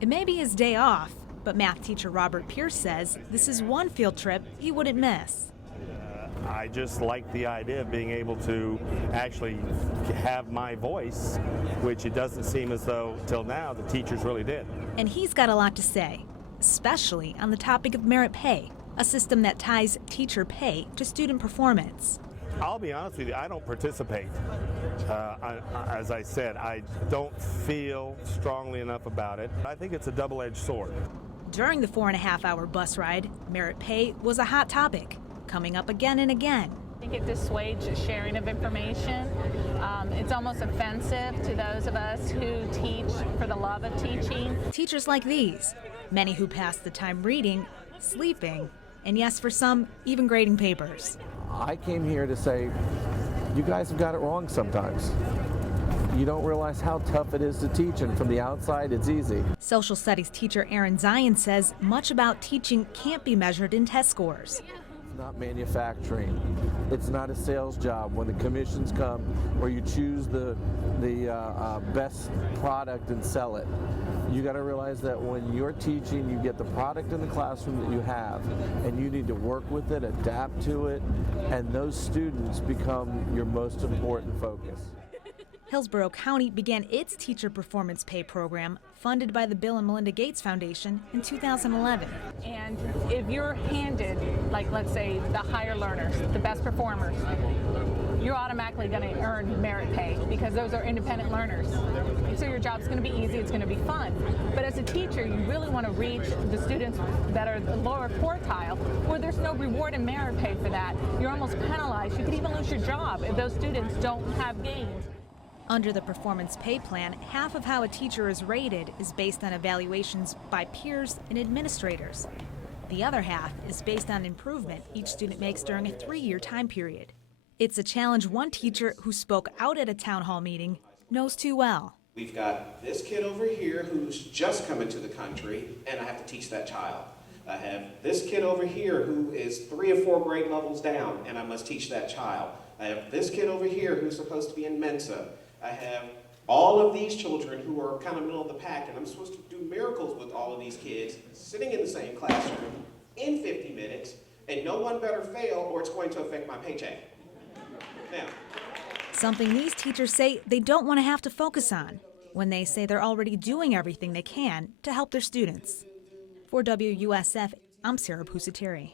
It may be his day off, but math teacher Robert Pierce says this is one field trip he wouldn't miss. I just like the idea of being able to actually have my voice, which it doesn't seem as though till now the teachers really did. And he's got a lot to say, especially on the topic of merit pay, a system that ties teacher pay to student performance. I'll be honest with you, I don't participate. As I said, I don't feel strongly enough about it. I think it's a double-edged sword. During the 4.5-hour bus ride, merit pay was a hot topic, coming up again and again. I think it dissuades sharing of information. It's almost offensive to those of us who teach for the love of teaching. Teachers like these, many who pass the time reading, sleeping, and yes, for some, even grading papers. I came here to say, you guys have got it wrong sometimes. You don't realize how tough it is to teach, and from the outside, it's easy. Social studies teacher Aaron Zion says much about teaching can't be measured in test scores. It's not manufacturing. It's not a sales job when the commissions come where you choose the best product and sell it. You got to realize that when you're teaching, you get the product in the classroom that you have, and you need to work with it, adapt to it, and those students become your most important focus. Hillsborough County began its teacher performance pay program, funded by the Bill and Melinda Gates Foundation, in 2011. And if you're handed, like let's say, the higher learners, the best performers, you're automatically going to earn merit pay because those are independent learners. So your job's going to be easy, it's going to be fun. But as a teacher, you really want to reach the students that are the lower quartile, where there's no reward and merit pay for that. You're almost penalized. You could even lose your job if those students don't have gains. Under the performance pay plan, half of how a teacher is rated is based on evaluations by peers and administrators. The other half is based on improvement each student makes during a 3-year time period. It's a challenge one teacher who spoke out at a town hall meeting knows too well. We've got this kid over here who's just coming to the country, and I have to teach that child. I have this kid over here who is 3 or 4 grade levels down, and I must teach that child. I have this kid over here who's supposed to be in Mensa. I have all of these children who are kind of middle of the pack, and I'm supposed to do miracles with all of these kids sitting in the same classroom in 50 minutes, and no one better fail or it's going to affect my paycheck. Now, something these teachers say they don't want to have to focus on when they say they're already doing everything they can to help their students. For WUSF, I'm Sarah Pusateri.